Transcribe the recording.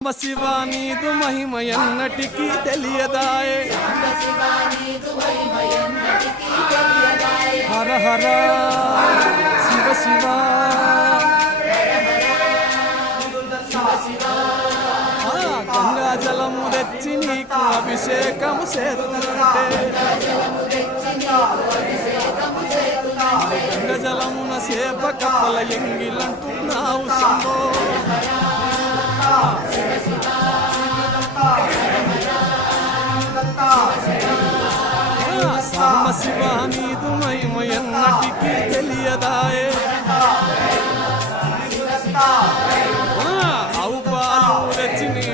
శివా నీదు మహిమ ఎన్నటికీ తెలియదాయే హర హర శివ శివ గంగా జలము తెచ్చి నీకు అభిషేకము చేస్తుంటే గంగా జలమున సేప కప్పల ఎంగిలంటున్నావు సంభో శివ నీదు మహిమ ఎన్నటికీ తెలియదాయే ఆవు పాలు తెచ్చి నీ